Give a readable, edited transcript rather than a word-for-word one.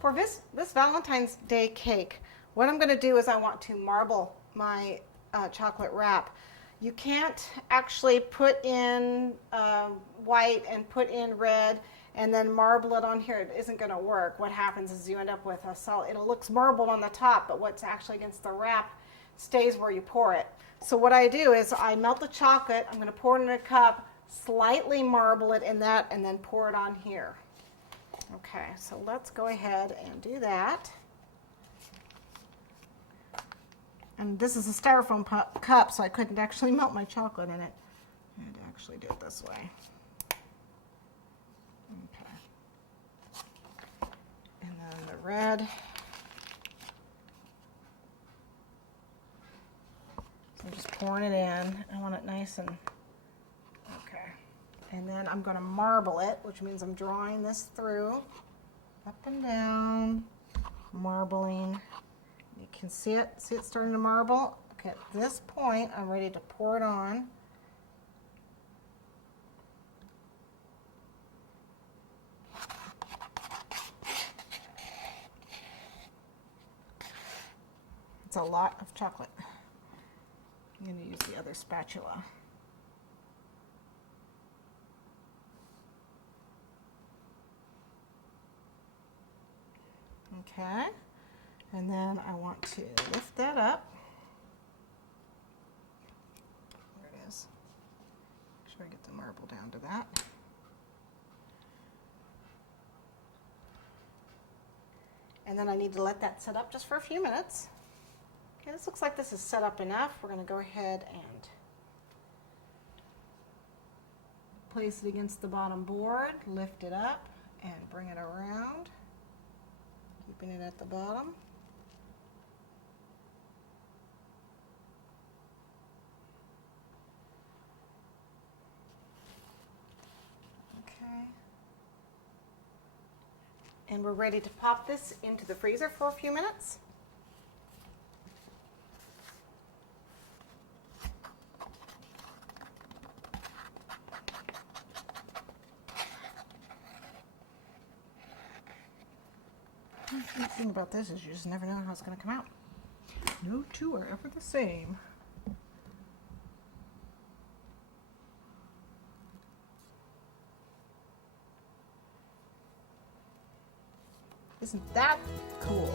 For this Valentine's Day cake, what I'm going to do is I want to marble my chocolate wrap. You can't actually put in white and put in red and then marble it on here. It isn't going to work. What happens is you end up with a solid, it looks marbled on the top, but what's actually against the wrap stays where you pour it. So what I do is I melt the chocolate, I'm going to pour it in a cup, slightly marble it in that, and then pour it on here. Okay, so let's go ahead and do that. And this is a styrofoam cup, so I couldn't actually melt my chocolate in it. I had to actually do it this way. Okay. And then the red. So I'm just pouring it in. I want it nice and, okay. And then I'm going to marble it, which means I'm drawing this through, up and down, marbling. You can see it starting to marble. Okay, at this point, I'm ready to pour it on. It's a lot of chocolate. I'm going to use the other spatula. Okay, and then I want to lift that up. There it is. Make sure I get the marble down to that. And then I need to let that set up just for a few minutes. Okay, this looks like this is set up enough. We're going to go ahead and place it against the bottom board, lift it up, and bring it around. Keeping it at the bottom. Okay. And we're ready to pop this into the freezer for a few minutes. The thing about this is you just never know how it's going to come out. No two are ever the same. Isn't that cool?